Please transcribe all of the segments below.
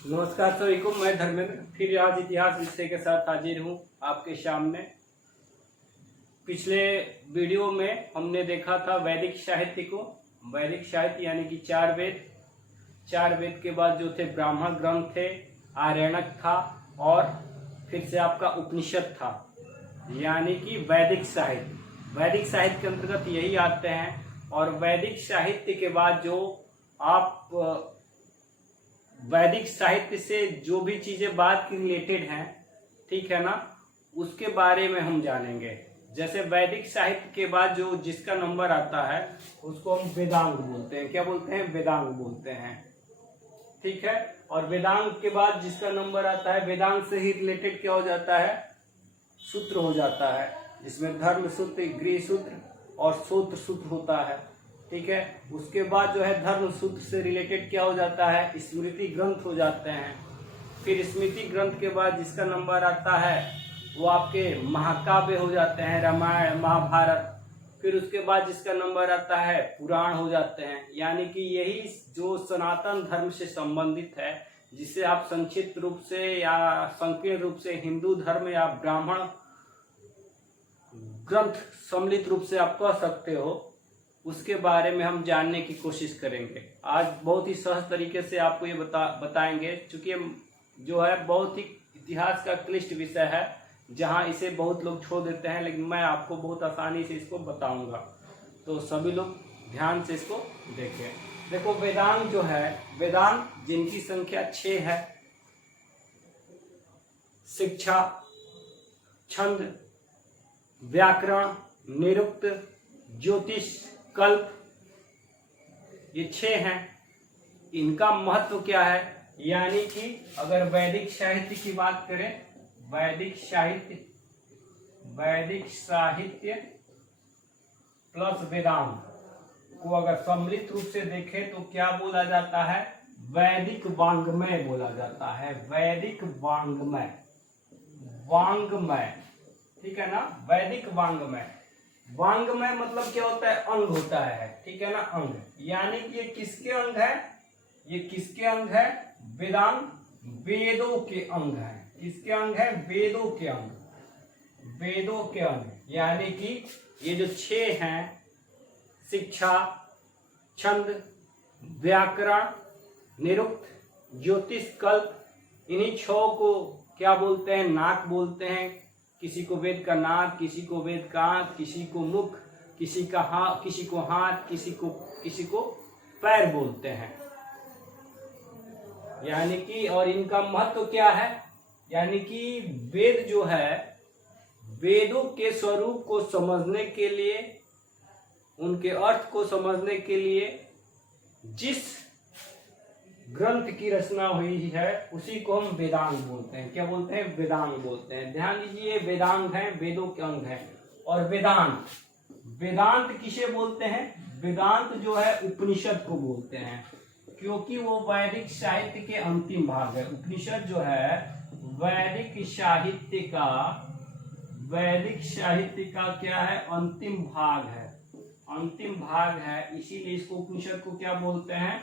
नमस्कार सभी को। मैं धर्मेंद्र फिर आज इतिहास विषय के साथ हाजिर हूँ आपके सामने। पिछले वीडियो में हमने देखा था वैदिक साहित्य को। वैदिक साहित्य यानी कि चार वेद के बाद जो थे ब्राह्मण ग्रंथ थे, आरण्यक था और फिर से आपका उपनिषद था, यानी कि वैदिक साहित्य। वैदिक साहित्य के अंतर्गत यही आते हैं। और वैदिक साहित्य के बाद जो आप वैदिक साहित्य से जो भी चीजें बात की रिलेटेड हैं, ठीक है ना, उसके बारे में हम जानेंगे। जैसे वैदिक साहित्य के बाद जो जिसका नंबर आता है उसको हम वेदांग बोलते हैं। क्या बोलते हैं? वेदांग बोलते हैं, ठीक है। और वेदांग के बाद जिसका नंबर आता है, वेदांग से ही रिलेटेड क्या हो जाता है? सूत्र हो जाता है, जिसमें धर्म सूत्र, गृह सूत्र और सूत्र सूत्र होता है, ठीक है। उसके बाद जो है धर्म सूत्र से रिलेटेड क्या हो जाता है? स्मृति ग्रंथ हो जाते हैं। फिर स्मृति ग्रंथ के बाद जिसका नंबर आता है वो आपके महाकाव्य हो जाते हैं, रामायण महाभारत। फिर उसके बाद जिसका नंबर आता है पुराण हो जाते हैं। यानी कि यही जो सनातन धर्म से संबंधित है, जिसे आप संक्षिप्त रूप से या संकीर्ण रूप से हिंदू धर्म या ब्राह्मण ग्रंथ सम्मिलित रूप से आप कह सकते हो, उसके बारे में हम जानने की कोशिश करेंगे। आज बहुत ही सहज तरीके से आपको ये बताएंगे, क्योंकि जो है बहुत ही इतिहास का क्लिष्ट विषय है, जहां इसे बहुत लोग छोड़ देते हैं, लेकिन मैं आपको बहुत आसानी से इसको बताऊंगा। तो सभी लोग ध्यान से इसको देखें। देखो, वेदांग जो है, वेदांग जिनकी संख्या 6 है, शिक्षा, छंद, व्याकरण, निरुक्त, ज्योतिष, कल्प, ये 6 हैं। इनका महत्व क्या है? यानी कि अगर वैदिक साहित्य की बात करें, वैदिक साहित्य प्लस वेदांग को अगर सम्मिलित रूप से देखें तो क्या बोला जाता है? वैदिक वांग्मय बोला जाता है। वैदिक वांग्मय, ठीक है ना। वैदिक वांग्मय, वांग्मय मतलब क्या होता है? अंग होता है, ठीक है ना, अंग। यानी कि ये किसके अंग है? ये किसके अंग है? वेदांग, वेदों के अंग है। किसके अंग है? वेदों के अंग, वेदों के अंग। यानी कि ये जो 6 हैं, शिक्षा, छंद, व्याकरण, निरुक्त, ज्योतिष, कल्प, इन्हीं 6 को क्या बोलते हैं? नाक बोलते हैं। किसी को वेद का नाक, किसी को वेद का आंख, किसी को मुख, किसी को हाथ, किसी को पैर बोलते हैं। यानी कि और इनका महत्व क्या है? यानी कि वेद जो है, वेदों के स्वरूप को समझने के लिए, उनके अर्थ को समझने के लिए जिस ग्रंथ की रचना हुई है उसी को हम वेदांग बोलते हैं। क्या बोलते हैं? वेदांग बोलते हैं। ध्यान दीजिए, वेदांग है, वेदों के अंग है। और वेदांत किसे बोलते हैं? वेदांत जो है उपनिषद को बोलते हैं, क्योंकि वो वैदिक साहित्य के अंतिम भाग है। उपनिषद जो है वैदिक साहित्य का क्या है? अंतिम भाग है। इसीलिए इसको उपनिषद को क्या बोलते हैं?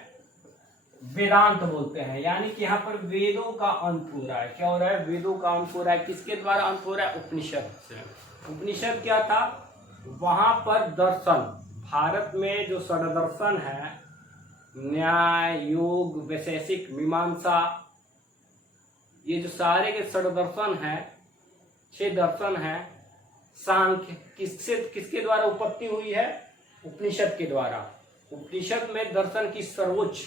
वेदांत बोलते हैं। यानी कि यहाँ पर वेदों का अंत हो रहा है। क्या हो रहा है? वेदों का अंत हो रहा है। किसके द्वारा अंत हो रहा है? उपनिषद से। उपनिषद क्या था? वहां पर दर्शन, भारत में जो षड्दर्शन है, न्याय, योग, वैशेषिक, मीमांसा, ये जो सारे के षड्दर्शन है, 6 दर्शन है। सांख्य किसके द्वारा उत्पत्ति हुई है? उपनिषद के द्वारा। उपनिषद में दर्शन की सर्वोच्च,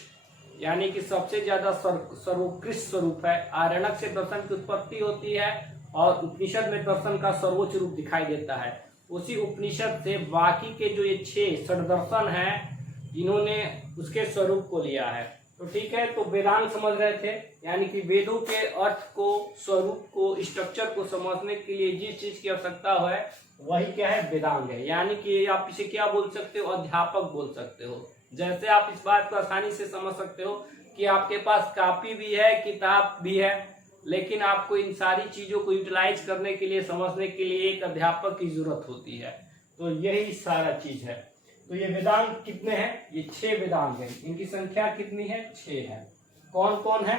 यानी कि सबसे ज्यादा सर्वोत्कृष्ट स्वरूप है। आरण्यक से दर्शन की उत्पत्ति होती है और उपनिषद में दर्शन का सर्वोच्च रूप दिखाई देता है। उसी उपनिषद से बाकी के जो ये 6 षड्दर्शन हैं, इन्होंने उसके स्वरूप को लिया है। तो ठीक है, तो वेदांग समझ रहे थे, यानी कि वेदों के अर्थ को, स्वरूप को, स्ट्रक्चर को समझने के लिए जिस चीज की आवश्यकता है वही क्या है? वेदांग है। यानी कि आप इसे क्या बोल सकते हो? अध्यापक बोल सकते हो। जैसे आप इस बात को आसानी से समझ सकते हो कि आपके पास कॉपी भी है, किताब भी है, लेकिन आपको इन सारी चीजों को यूटिलाइज करने के लिए, समझने के लिए एक अध्यापक की जरूरत होती है। तो यही सारा चीज है। तो ये वेदांग कितने हैं? ये 6 वेदांग हैं। इनकी संख्या कितनी है? 6 है। कौन कौन है?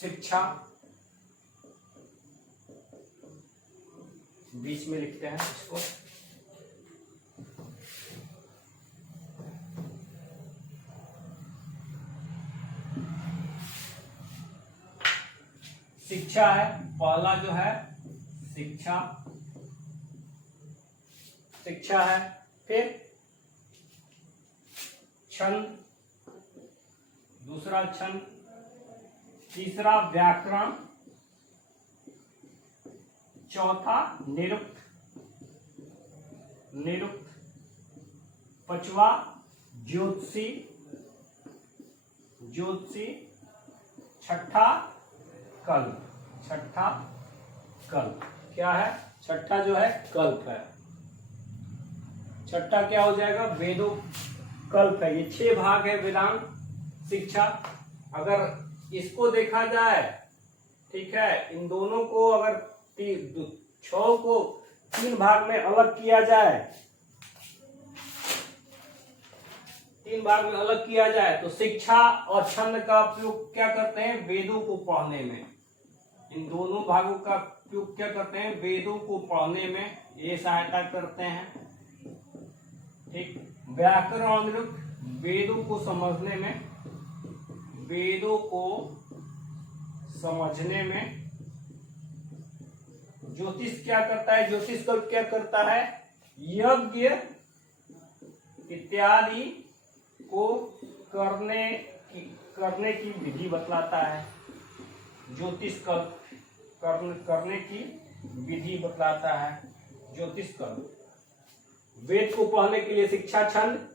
शिक्षा, बीच में लिखते हैं इसको, शिक्षा है पहला जो है, शिक्षा, शिक्षा है। फिर छंद, दूसरा छंद, तीसरा व्याकरण, चौथा निरुक्त, निरुक्त, पांचवा ज्योतिषी, ज्योतिषी, छठा कल्प, छठा कल्प। क्या है? छठा जो है कल्प है। छठा क्या हो जाएगा? वेदों कल्प है। ये 6 भाग है वेदांत शिक्षा। अगर इसको देखा जाए, ठीक है, इन दोनों को अगर 6 को 3 भाग में अलग किया जाए, 3 भाग में अलग किया जाए तो शिक्षा और छंद का उपयोग क्या करते हैं? वेदों को पढ़ने में। इन दोनों भागों का उपयोग क्या करते हैं? वेदों को पढ़ने में ये सहायता करते हैं। ठीक। व्याकरण और निरुक्त वेदों को समझने में, वेदों को समझने में। ज्योतिष क्या करता है? ज्योतिष कल्प क्या करता है? यज्ञ इत्यादि को करने की विधि बतलाता है। ज्योतिष कल्प करने की विधि बतलाता है ज्योतिष कल्प। वेद को पढ़ने के लिए शिक्षा छंद,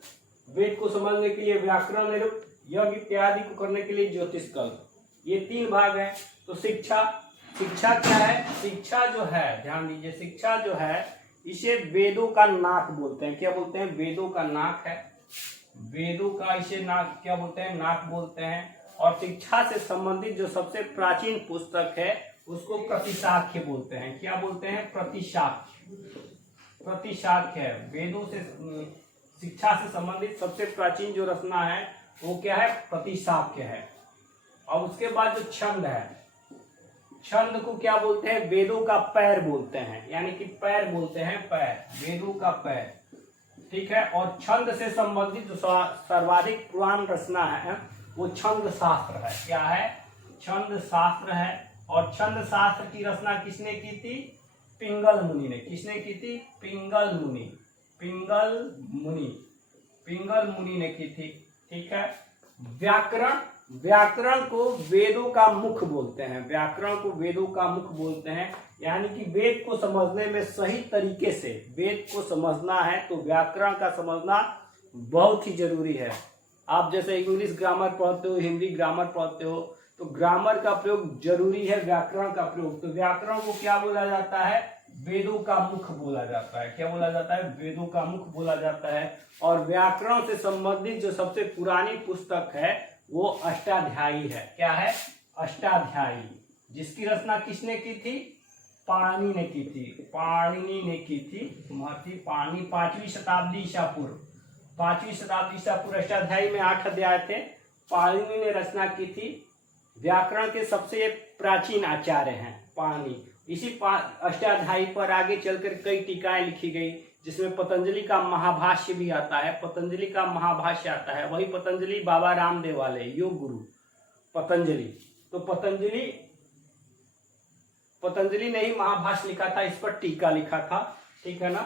वेद को समझने के लिए व्याकरण निरुक्त, यज्ञ इत्यादि को करने के लिए ज्योतिष कल्प। ये 3 भाग हैं। तो शिक्षा, शिक्षा क्या है? शिक्षा जो है, ध्यान दीजिए, शिक्षा जो है इसे वेदों का नाक बोलते हैं। क्या बोलते हैं? वेदों का नाक है। वेदों का इसे नाक क्या बोलते हैं? नाक बोलते हैं। और शिक्षा से संबंधित जो सबसे प्राचीन पुस्तक है उसको प्रतिशाख्य बोलते हैं। क्या बोलते हैं? प्रतिशाख्य, प्रतिशाख्य है। वेदों से शिक्षा से संबंधित सबसे प्राचीन जो रचना है वो क्या है? प्रतिशाख्य है। और उसके बाद जो छंद है, छंद को क्या बोलते हैं? वेदों का पैर बोलते हैं, यानी कि पैर बोलते हैं, पैर, वेदों का पैर। ठीक है। और छंद से संबंधित जो सर्वाधिक पुरान रचना है वो छंद शास्त्र है। क्या है? छंद शास्त्र है। और छंद शास्त्र की रचना किसने की थी? पिंगल मुनि ने। किसने की थी? पिंगल मुनि, पिंगल मुनि, पिंगल मुनि ने की थी। ठीक है। व्याकरण, व्याकरण को वेदों का मुख बोलते हैं। व्याकरण को वेदों का मुख बोलते हैं, यानी कि वेद को समझने में सही तरीके से वेद को समझना है तो व्याकरण का समझना बहुत ही जरूरी है। आप जैसे इंग्लिश ग्रामर पढ़ते हो, हिंदी ग्रामर पढ़ते हो, तो ग्रामर का प्रयोग जरूरी है, व्याकरण का प्रयोग। तो व्याकरण को क्या बोला जाता है? वेदों का मुख बोला जाता है। क्या बोला जाता है? वेदों का मुख बोला जाता है। और व्याकरण से संबंधित जो सबसे पुरानी पुस्तक है वो अष्टाध्यायी है। क्या है? अष्टाध्यायी, जिसकी रचना किसने की थी? पाणिनि ने की थी। पाणिनि ने की थी, महर्षि पाणिनि 5वीं शताब्दी ईसा पूर्व, 5वीं शताब्दी ईसा पूर्व। अष्टाध्यायी में 8 अध्याय थे। पाणिनि ने रचना की थी। व्याकरण के सबसे प्राचीन आचार्य हैं पाणिनि। इसी अष्टाध्यायी पर आगे चलकर कई टीकाएं लिखी गई, जिसमें पतंजलि का महाभाष्य भी आता है। पतंजलि का महाभाष्य आता है, वही पतंजलि बाबा रामदेव वाले योग गुरु पतंजलि। तो पतंजलि ने ही महाभाष्य लिखा था, इस पर टीका लिखा था। ठीक है ना।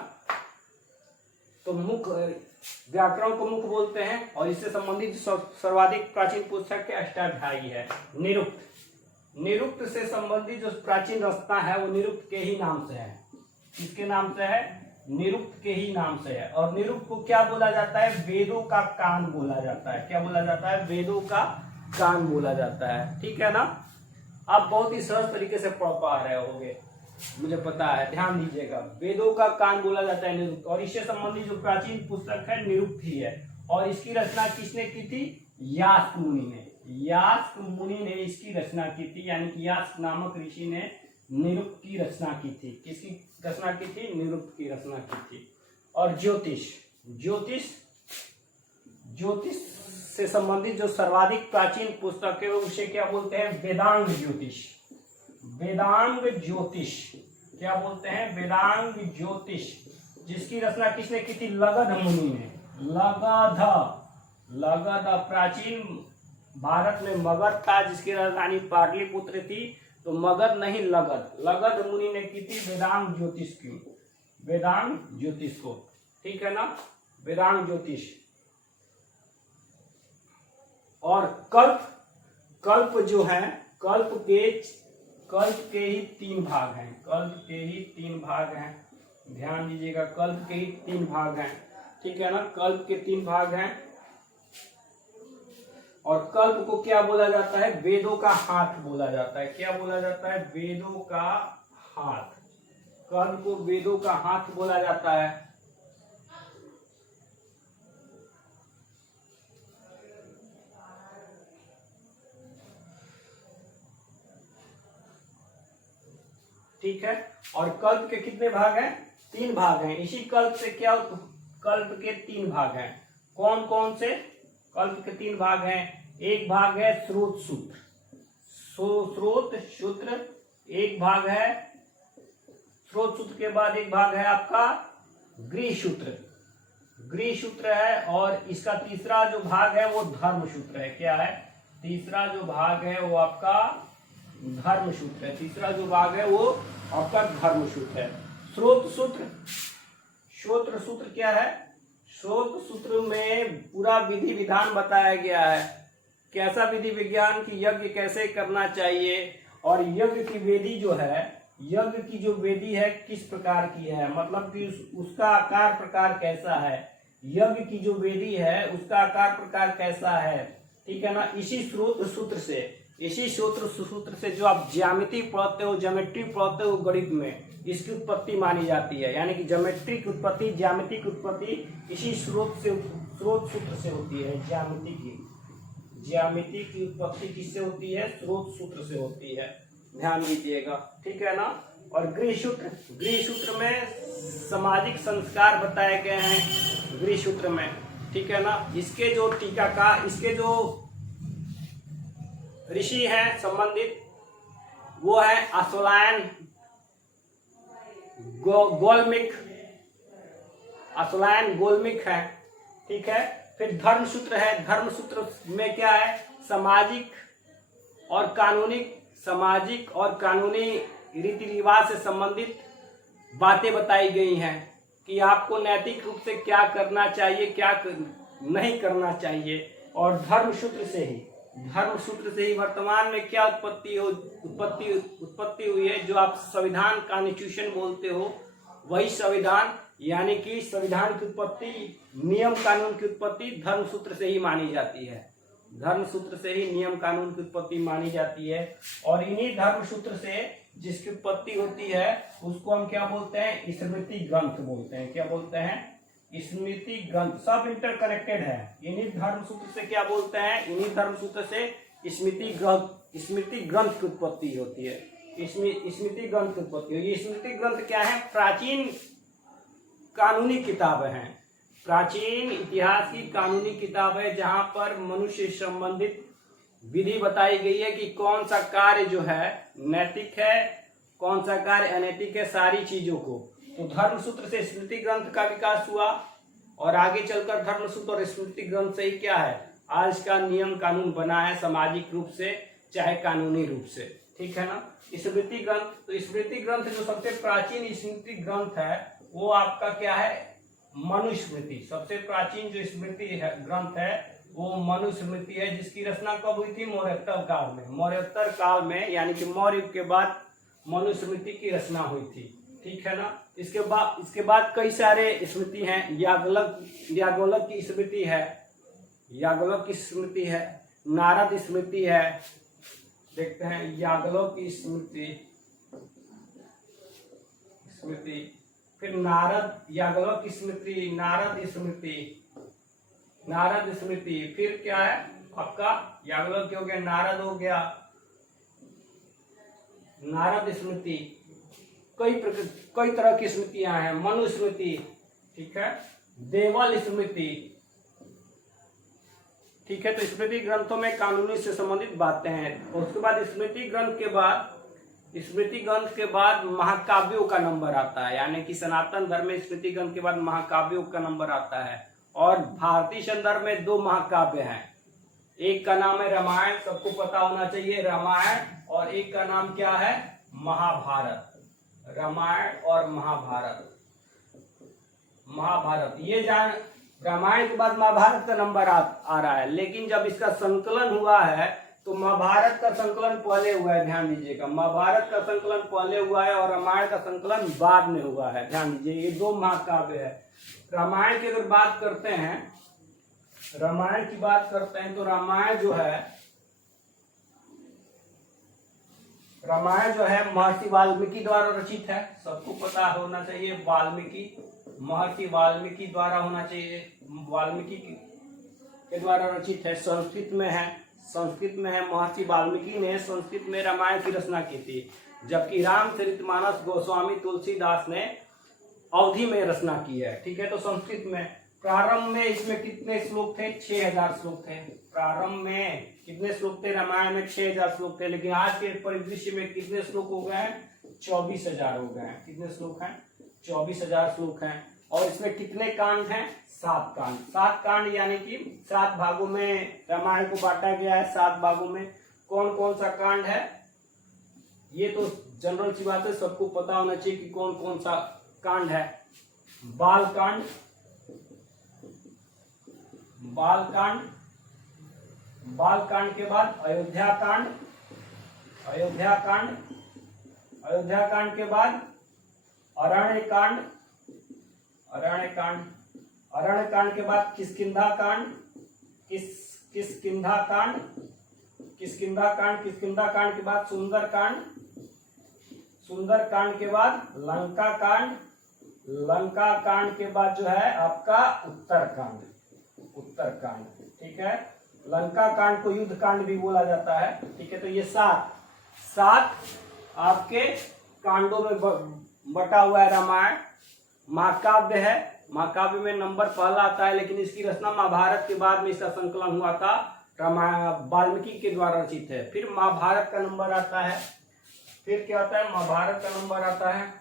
तो मुख, व्याकरण को मुख बोलते हैं। और इससे संबंधित सर्वाधिक प्राचीन पुस्तक के अष्टाध्यायी है। निरुक्त, निरुक्त से संबंधित जो प्राचीन रचना है वो निरुक्त के ही नाम से है। किसके नाम से है? निरुक्त के ही नाम से है। और निरुक्त को क्या बोला जाता है? वेदों का कान बोला जाता है। क्या बोला जाता है? वेदों का कान बोला जाता है। ठीक है ना। आप बहुत ही सहज तरीके से पढ़ पा रहे होंगे, मुझे पता है, ध्यान दीजिएगा। वेदों का कान बोला जाता है निरुक्त। और इससे संबंधित जो प्राचीन पुस्तक है निरुक्त ही है। और इसकी रचना किसने की थी? यास्क मुनि ने। यास्क मुनि ने इसकी रचना की थी, यानी कि यास्क नामक ऋषि ने निरुक्त की रचना की थी। किसकी रचना की थी? निरुक्त की रचना की थी। और ज्योतिष, ज्योतिष, ज्योतिष से संबंधित जो सर्वाधिक प्राचीन पुस्तक है उसे क्या बोलते हैं? वेदांग ज्योतिष। वेदांग ज्योतिष क्या बोलते हैं? वेदांग ज्योतिष, जिसकी रचना किसने की थी? लगध मुनि ने। लगध प्राचीन भारत में मगध था जिसकी राजधानी पाटलिपुत्र थी, तो मगध नहीं लगध मुनि ने की थी वेदांग ज्योतिष की, वेदांग ज्योतिष को, ठीक है ना, वेदांग ज्योतिष। और कल्प जो है, कल्प के ही 3 भाग हैं, कल्प के ही 3 भाग हैं, ध्यान दीजिएगा, कल्प के ही 3 भाग हैं, ठीक है ना, कल्प के 3 भाग हैं। और कल्प को क्या बोला जाता है? वेदों का हाथ बोला जाता है। क्या बोला जाता है? वेदों का हाथ। कल्प को वेदों का हाथ बोला जाता है। ठीक है। और कल्प के कितने भाग हैं? 3 भाग हैं। इसी कल्प से क्या, कल्प के 3 भाग हैं। कौन कौन से? कल्प के 3 भाग हैं। एक भाग है स्रोत सूत्र, स्रोत सूत्र एक भाग है। स्रोत सूत्र के बाद एक भाग है आपका गृह सूत्र, गृह सूत्र है। और इसका तीसरा जो भाग है वो धर्म सूत्र है। क्या है? तीसरा जो भाग है वो आपका धर्म सूत्र है। तीसरा जो भाग है वो आपका धर्म सूत्र है। स्रोत सूत्र क्या है? स्रोत सूत्र में पूरा विधि विधान बताया गया है। कैसा विधि विज्ञान की यज्ञ कैसे करना चाहिए, और यज्ञ की वेदी जो है, यज्ञ की जो वेदी है किस प्रकार की है, मतलब कि उसका आकार प्रकार कैसा है, यज्ञ की जो वेदी है उसका आकार प्रकार कैसा है, ठीक है ना। इसी स्रोत सूत्र से जो आप ज्यामिति पढ़ते हो, ज्योमेट्री पढ़ते हो गणित में, इसकी उत्पत्ति मानी जाती है। यानी कि ज्योमेट्री की उत्पत्ति, ज्यामिति की उत्पत्ति इसी स्रोत सूत्र से होती है। ज्यामिति की उत्पत्ति किससे होती है? स्रोत सूत्र से होती है, ध्यान दीजिएगा, ठीक है ना। और गृह सूत्र में सामाजिक संस्कार बताए गए हैं गृह सूत्र में, ठीक है ना। इसके जो टीकाकार, इसके जो ऋषि हैं संबंधित, वो है अश्वलायन गोल्मिक है, ठीक है। फिर धर्म सूत्र है। धर्म सूत्र में क्या है? सामाजिक और कानूनी रीति रिवाज से संबंधित बातें बताई गई हैं कि आपको नैतिक रूप से क्या करना चाहिए, क्या नहीं करना चाहिए। और धर्म सूत्र से ही वर्तमान में क्या उत्पत्ति हुई है, जो आप संविधान कॉन्स्टिट्यूशन बोलते हो, वही संविधान, यानी कि संविधान की उत्पत्ति, नियम कानून की उत्पत्ति धर्म सूत्र से ही मानी जाती है। धर्म सूत्र से ही नियम कानून की उत्पत्ति मानी जाती है। और इन्हीं धर्म सूत्र से जिसकी उत्पत्ति होती है उसको हम क्या बोलते हैं? स्मृति ग्रंथ बोलते हैं। क्या बोलते हैं? स्मृति ग्रंथ। सब इंटरकनेक्टेड है। इन्हीं धर्म सूत्र से क्या बोलते हैं? इन्हीं धर्म सूत्र से स्मृति ग्रंथ की उत्पत्ति होती है। स्मृति ग्रंथ की उत्पत्ति होगी। स्मृति ग्रंथ क्या है? प्राचीन कानूनी किताबें हैं, प्राचीन इतिहास की कानूनी किताबें, जहां पर मनुष्य से संबंधित विधि बताई गई है कि कौन सा कार्य जो है नैतिक है, कौन सा कार्य अनैतिक है, सारी चीजों को। तो धर्म सूत्र से स्मृति ग्रंथ का विकास हुआ, और आगे चलकर धर्म सूत्र और स्मृति ग्रंथ से ही क्या है? आज का नियम कानून बना है, सामाजिक रूप से चाहे कानूनी रूप से, ठीक है ना। स्मृति ग्रंथ, तो स्मृति ग्रंथ जो सबसे प्राचीन स्मृति ग्रंथ है वो आपका क्या है? मनुस्मृति। सबसे प्राचीन जो स्मृति ग्रंथ है वो मनुस्मृति है, जिसकी रचना कब हुई थी? मौर्योत्तर काल में, यानी कि मौर्य युग के बाद मनुस्मृति की रचना हुई थी, ठीक है ना। इसके बाद कई सारे स्मृति हैं। याज्ञवल्क्य की स्मृति है, नारद स्मृति है, देखते हैं याज्ञवल्क्य की स्मृति, फिर याज्ञवल्क्य की स्मृति, नारद स्मृति, फिर क्या है आपका? याज्ञवल्क्य हो गया, नारद हो गया, नारद स्मृति। कई तरह की स्मृतियां हैं। मनुस्मृति, ठीक है, देवल स्मृति, ठीक है। तो स्मृति ग्रंथों में कानूनी से संबंधित बातें हैं। उसके बाद स्मृति ग्रंथ के बाद महाकाव्यों का नंबर आता है, यानी कि सनातन धर्म में स्मृति ग्रंथ के बाद महाकाव्यों का नंबर आता है। और भारतीय संदर्भ में 2 महाकाव्य हैं, एक का नाम है रामायण, सबको पता होना चाहिए रामायण, और एक का नाम क्या है, महाभारत। रामायण और महाभारत ये जान, रामायण के बाद महाभारत का नंबर आ रहा है, लेकिन जब इसका संकलन हुआ है तो महाभारत का संकलन पहले हुआ है, ध्यान दीजिएगा। महाभारत का संकलन पहले हुआ है और रामायण का संकलन बाद में हुआ है, ध्यान दीजिए। ये 2 महाकाव्य है। रामायण की अगर बात करते हैं, तो रामायण जो है महर्षि वाल्मीकि द्वारा रचित है, सबको पता होना चाहिए। महर्षि वाल्मीकि द्वारा होना चाहिए, वाल्मीकि के द्वारा रचित है। संस्कृत में है। महर्षि वाल्मीकि ने संस्कृत में रामायण की रचना की थी, जबकि रामचरितमानस गोस्वामी तुलसीदास ने अवधी में रचना की है, ठीक है। तो संस्कृत में प्रारंभ में इसमें कितने श्लोक थे, 6000 श्लोक थे। प्रारंभ में कितने श्लोक थे, रामायण में 6000 श्लोक थे, लेकिन आज के परिदृश्य में कितने श्लोक हो गए हैं, 24,000 हो गए हैं। कितने श्लोक हैं, 24,000 श्लोक हैं। और इसमें कितने कांड हैं, 7 कांड। 7 कांड यानी कि 7 भागों में रामायण को बांटा गया है। 7 भागों में कौन कौन सा कांड है, ये तो जनरल सी बात है, सबको पता होना चाहिए कि कौन कौन सा कांड है। बाल कांड के बाद अयोध्या कांड के बाद अरण्य कांड के बाद किष्किंधा कांड के बाद सुंदर कांड के बाद लंका कांड के बाद जो है आपका उत्तर कांड, ठीक है। लंका कांड को युद्ध कांड भी बोला जाता है, ठीक है। तो ये 7 आपके कांडों में बटा हुआ है रामायण। महाकाव्य है, महाकाव्य में नंबर पहला आता है, लेकिन इसकी रचना महाभारत के बाद में इसका संकलन हुआ था, रामायण वाल्मीकि के द्वारा रचित है। फिर महाभारत का नंबर आता है। फिर क्या आता है, महाभारत का नंबर आता है।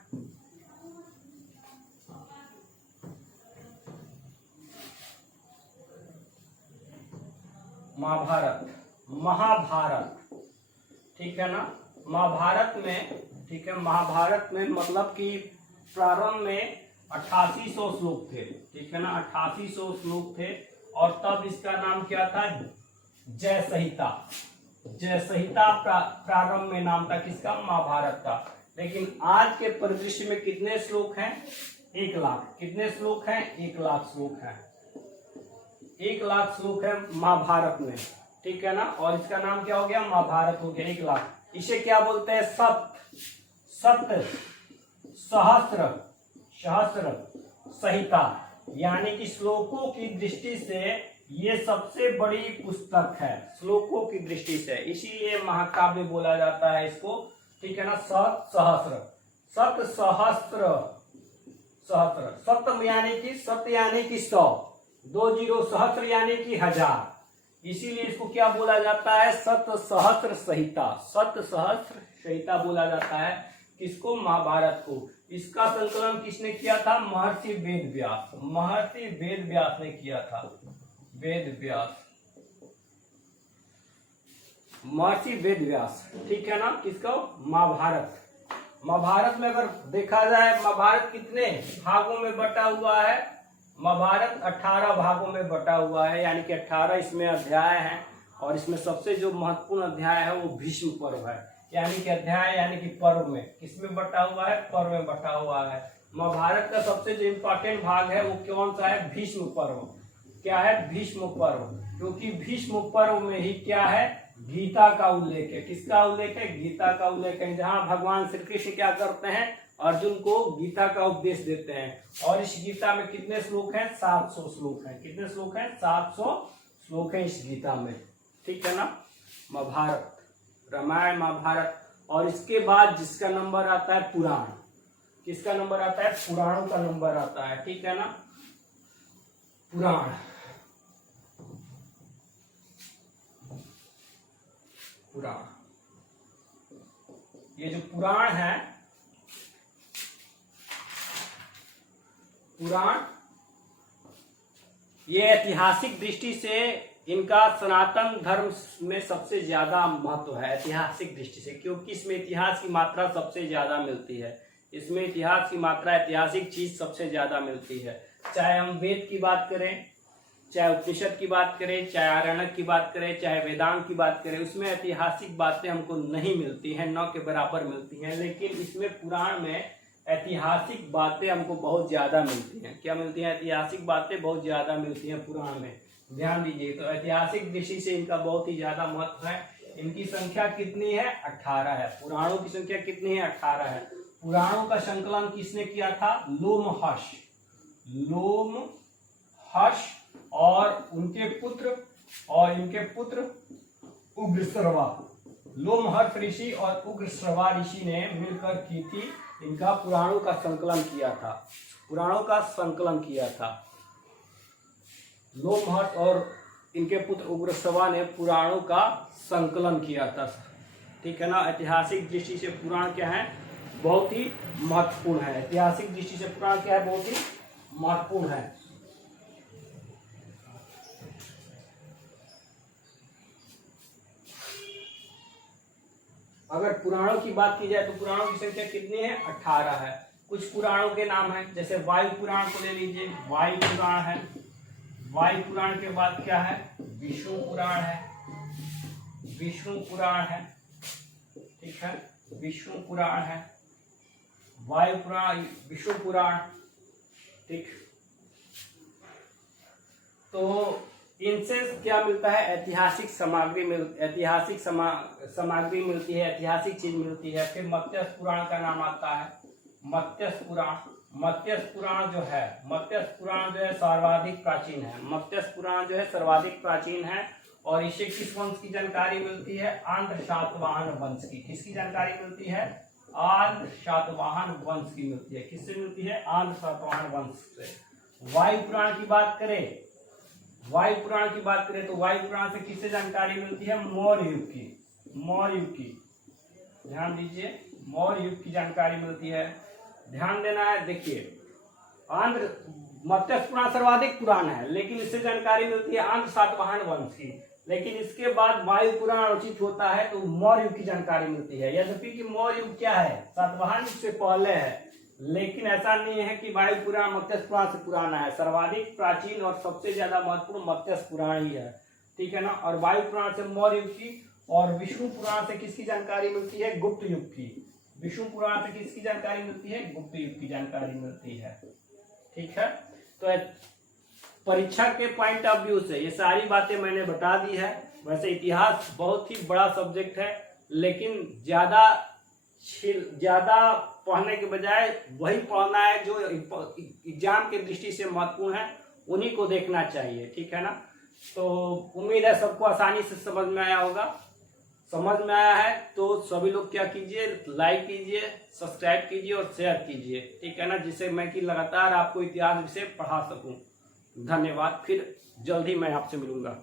महाभारत, ठीक है ना। महाभारत में मतलब कि प्रारंभ में 8800 श्लोक थे, ठीक है ना। 8800 श्लोक थे, और तब इसका नाम क्या था, जय संहिता प्रारंभ में नाम था किसका, महाभारत का। लेकिन आज के परिदृश्य में कितने श्लोक हैं, 1 लाख। कितने श्लोक हैं, 1 लाख श्लोक हैं। 1 लाख श्लोक है महाभारत में, ठीक है ना। और इसका नाम क्या हो गया, महाभारत हो गया, 1 लाख। इसे क्या बोलते हैं, सप्त सहस्त्र संहिता, यानी कि श्लोकों की दृष्टि से ये सबसे बड़ी पुस्तक है, श्लोकों की दृष्टि से, इसीलिए महाकाव्य बोला जाता है इसको, ठीक है ना। सप्त सहस्त्र, सप्तम यानी कि 100, 20 सहस्त्र यानी कि 1000, इसीलिए इसको क्या बोला जाता है, सहस्त्र संहिता बोला जाता है। किसको, महाभारत को। इसका संकलन किसने किया था, महर्षि वेद व्यास ने किया था। महर्षि वेद व्यास, ठीक है ना। किसको, महाभारत में अगर देखा जाए, महाभारत कितने भागों में बटा हुआ है, महाभारत 18 भागों में बटा हुआ है, यानी कि 18 इसमें अध्याय हैं। और इसमें सबसे जो महत्वपूर्ण अध्याय है वो भीष्म पर्व है, यानी कि अध्याय यानी कि पर्व में किसमें बटा हुआ है, पर्व में बटा हुआ है। महाभारत का सबसे जो इम्पोर्टेंट भाग है वो कौन सा है, भीष्म पर्व। क्या है, भीष्म पर्व, क्योंकि भीष्म पर्व में ही क्या है, गीता का उल्लेख है। किसका उल्लेख है, गीता का उल्लेख है, जहाँ भगवान श्री कृष्ण क्या करते हैं, अर्जुन को गीता का उपदेश देते हैं। और इस गीता में कितने श्लोक हैं, 700 श्लोक हैं। कितने श्लोक हैं, 700 श्लोक हैं इस गीता में, ठीक है ना। महाभारत, रामायण, महाभारत। और इसके बाद जिसका नंबर आता है पुराण, किसका नंबर आता है, पुराणों का नंबर आता है, ठीक है ना। पुराण। ये जो पुराण है, पुराण, ये ऐतिहासिक दृष्टि से इनका सनातन धर्म में सबसे ज्यादा महत्व है, ऐतिहासिक दृष्टि से, क्योंकि इसमें इतिहास की मात्रा सबसे ज्यादा मिलती है। इसमें इतिहास की मात्रा, ऐतिहासिक चीज सबसे ज्यादा मिलती है। चाहे हम वेद की बात करें, चाहे उपनिषद की बात करें, चाहे आरण्यक की बात करें, चाहे वेदांत की बात करें, उसमें ऐतिहासिक बातें हमको नहीं मिलती हैं, न के बराबर मिलती हैं। लेकिन इसमें पुराण में ऐतिहासिक बातें हमको बहुत ज्यादा मिलती हैं। क्या मिलती हैं? ऐतिहासिक बातें बहुत ज्यादा मिलती हैं पुराण में। ध्यान दीजिए, तो ऐतिहासिक दृष्टि से इनका बहुत ही ज्यादा महत्व है। इनकी संख्या कितनी है? 18 है। पुराणों की संख्या कितनी है? 18 है। पुराणों का संकलन किसने किया था? लोमहर्ष। लोमहर्ष और इनके पुत्र उग्रश्रवा। लोमहर्ष ऋषि और उग्रश्रवा ऋषि ने मिलकर की थी, इनका पुराणों का संकलन किया था। पुराणों का संकलन किया था लोमहर्ष और इनके पुत्र उग्रश्रवा ने पुराणों का संकलन किया था। ठीक है ना। ऐतिहासिक दृष्टि से पुराण क्या है? बहुत ही महत्वपूर्ण है। ऐतिहासिक दृष्टि से पुराण क्या है? बहुत ही महत्वपूर्ण है। अगर पुराणों की बात की जाए तो पुराणों की संख्या कितनी है? 18 है। कुछ पुराणों के नाम हैं, जैसे वायु पुराण को ले लीजिए। वायु पुराण है। वायु पुराण के बाद क्या है? विष्णु पुराण है। विष्णु पुराण है। ठीक है, विष्णु पुराण है। वायु पुराण, विष्णु पुराण। ठीक, तो इनसे क्या मिलता है? ऐतिहासिक सामग्री सामग्री मिलती है, ऐतिहासिक चीज मिलती है। फिर मत्स्य पुराण का नाम आता है। मत्स्य पुराण, मत्स्य पुराण जो है, मत्स्य पुराण जो है सर्वाधिक प्राचीन है। मत्स्य पुराण जो है सर्वाधिक प्राचीन है और इसे किस वंश की जानकारी मिलती है? आंध्र सातवाहन वंश की। किसकी जानकारी मिलती है? आंध्र सातवाहन वंश की मिलती है। किससे मिलती है? आंध्र सातवाहन वंश से। वायु पुराण की बात करें, वायु पुराण की बात करें तो वायु पुराण से किससे जानकारी मिलती है? मौर्य युग की। मौर्य युग की, ध्यान दीजिए, मौर्य युग की जानकारी मिलती है। ध्यान देना है। देखिए, आंध्र मत्स्य पुराण सर्वाधिक पुराण है, लेकिन इससे जानकारी मिलती है आंध्र सातवाहन वंश की। लेकिन इसके बाद वायु पुराण उचित होता है तो मौर्य युग की जानकारी मिलती है। यद्यपि कि मौर्य युग क्या है? सातवाहन युग से पहले है, लेकिन ऐसा नहीं है कि वायु पुराण मत्स्य पुराण से पुराना है। सर्वाधिक प्राचीन और सबसे ज्यादा महत्वपूर्ण मत्स्य पुराण ही है। ठीक है ना। और वायु पुराण से मौर्य युग की, और विष्णु पुराण से किसकी जानकारी मिलती है? गुप्त युग की। विष्णु पुराण से किसकी जानकारी मिलती है? गुप्त युग की जानकारी मिलती है। ठीक है, तो परीक्षा के पॉइंट ऑफ व्यू से ये सारी बातें मैंने बता दी है। वैसे इतिहास बहुत ही बड़ा सब्जेक्ट है, लेकिन ज्यादा पढ़ने के बजाय वही पढ़ना है जो एग्जाम के दृष्टि से महत्वपूर्ण है, उन्हीं को देखना चाहिए। ठीक है ना। तो उम्मीद है सबको आसानी से समझ में आया होगा। समझ में आया है तो सभी लोग क्या कीजिए? लाइक कीजिए, सब्सक्राइब कीजिए और शेयर कीजिए। ठीक है ना, जिससे मैं कि लगातार आपको इतिहास विषय पढ़ा सकूं। धन्यवाद। फिर जल्द ही मैं आपसे मिलूंगा।